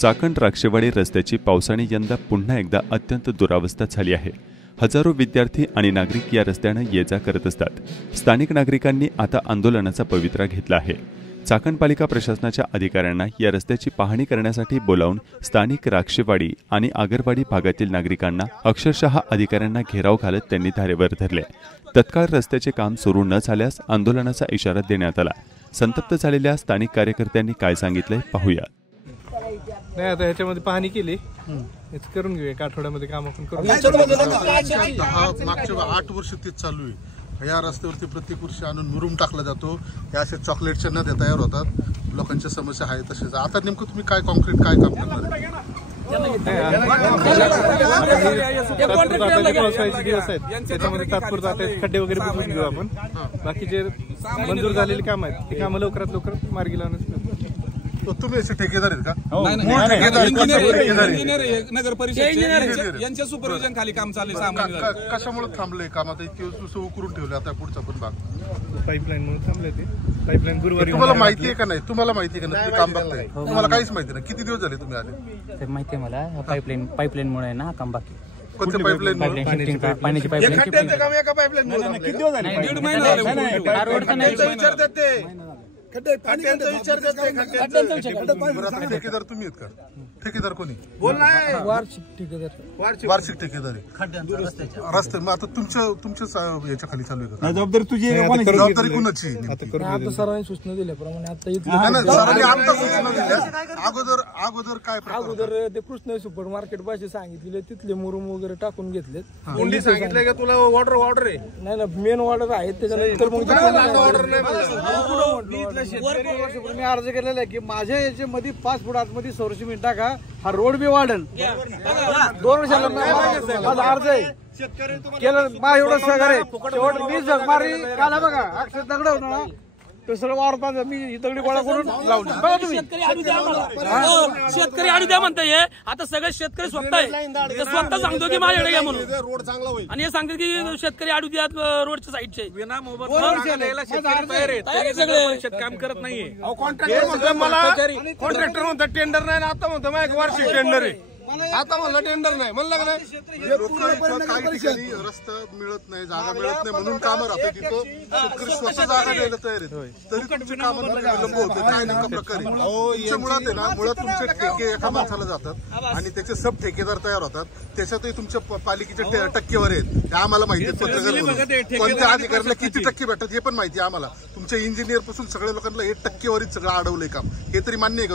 चाकण राक्षेवाडी रस्त्याची पावसाने यंदा पुन्हा एकदा अत्यंत दुरावस्था झाली आहे। हजारो विद्यार्थी आणि नागरिक या रस्त्याने ये-जा करत असतात। स्थानिक नागरिकांनी आता आंदोलनाचा पवित्रा घेतला आहे। चाकण पालिका प्रशासनाच्या अधिकाऱ्यांना या रस्त्याची पाहणी करण्यासाठी बोलावून स्थानिक राक्षेवाडी आणि आगरवाडी भागातील नागरिकांना अक्षरशः अधिकाऱ्यांना घेराव घालत त्यांनी धारेवर धरले। तत्काळ रस्त्याचे काम सुरू न झाल्यास आंदोलनाचा इशारा देण्यात आला। संतप्त झालेल्या स्थानिक कार्यकर्त्यांनी काय सांगितले पाहूया। नाही आता ह्याच्यामध्ये पाहणी केली, हेच करून घेऊया। एक आठवड्यामध्ये काम आपण करू। मागच्या 8 वर्ष तेच चालू आहे। या रस्त्यावरती प्रत्येक वर्षी आणून मुरुम टाकला जातो, या अशा चॉकलेटच्या नद्या तयार होतात, लोकांच्या समस्या आहे तसेच। आता नेमकं तुम्ही काय कॉन्क्रीट काय काम करणार आहे? पावसाळ्याचे दिवस आहेत, त्याच्यामध्ये तात्पुरता खड्डे वगैरे बुजवून घेऊ आपण। बाकी जे मंजूर झालेली काम आहेत ते कामं लवकरात लवकर मार्गी लावण्यास। तुम्ही असे ठेकेदार आहेत का? नगर परिषद यांच्या सुपरविजन खाली काम चालू आहे। कशामुळे थांबले काम? आता इतके दिवस उकरून ठेवले, आता पुढचा पण भाग पाईपलाईन म्हणून थांबले ते। पाईपलाईन गुरुवारी तुम्हाला माहिती आहे का नाही? तुम्हाला माहिती आहे का नाही? काम बघताय, तुम्हाला काहीच माहिती नाही। किती दिवस झाले तुम्ही आले? माहिती आहे मला, पाईपलाईन मुळे ना काम बाकी। कोणत्या पाईपलाईन? पाण्याची पाईपलाईन किती दिवस झाले? 1.5 महिना ठेकेदार तुम्ही आहेत का? ठेकेदार कोणी? वार्षिक ठेकेदार रस्ते। मग आता तुमच्या याच्या खाली चालू आहे का? जबाबदारी तुझी, जबाबदारी कुणाची? आता सर्वांनी सूचना दिल्याप्रमाणे आता सरांनी आता सूचना दिल्या। अगोदर काय? अगोदर ते कृष्ण सुपर मार्केट पाशी सांगितले, तिथले मुरुम वगैरे टाकून घेतलेत। कोणी सांगितलंय का तुला? ऑर्डर आहे? नाही ना, मेन ऑर्डर आहे त्याच्यानंतर मग ऑर्डर नाही। मी अर्ज केलेला आहे की माझ्या याच्यामध्ये 5 फूट आतमध्ये सौर सिमेंट टाका, हा रोड बी वाढन। 2 वर्षाला माझा अर्ज आहे केलं, माझं एवढं सहकार्य शेवट मी जगमारी काला बघा अक्षर दगड होतं ना, ते सगळं वावरतात मी ही दगडी गोळा करून लावली। बघा तुम्ही, शेतकरी आणू द्या म्हणताय। आता सगळे शेतकरी स्वतः सांगतो की माझ्याकडे घ्या म्हणून, रोड चांगला होईल आणि हे सांगतात की शेतकरी आणू द्या रोडच्या साईडचे। विना शेत काम करत नाहीये। कॉन्ट्रॅक्टर म्हणतात टेंडर नाही, आता म्हणतो माझ्या वार्षिक टेंडर आहे। आता म्हणलं टेंडर नाही, म्हणलं का नाही? लोकांना काही ठिकाणी रस्ता मिळत नाही, जागा मिळत नाही म्हणून कामं राहतात। तिथं शेतकरी स्वतः जागा द्यायला तयार आहेत, तरी तुमचे कामं विलंब होते। काय नेमका प्रकार आहे? तुमच्या मुळात आहे ना, मुळात तुमचे ठेके एका माणसाला जातात आणि त्याचे सब ठेकेदार तयार होतात। त्याच्यातही तुमच्या पालिकेच्या टक्केवारी आहेत, हे आम्हाला माहिती आहे। पत्रकार म्हणून कोणत्या अधिकाऱ्याला किती टक्के भेटतात हे पण माहिती आहे आम्हाला। तुमच्या इंजिनियर पासून सगळ्या लोकांना हे टक्केवारीत सगळं अडवलंय काम, हे तरी मान्य आहे का?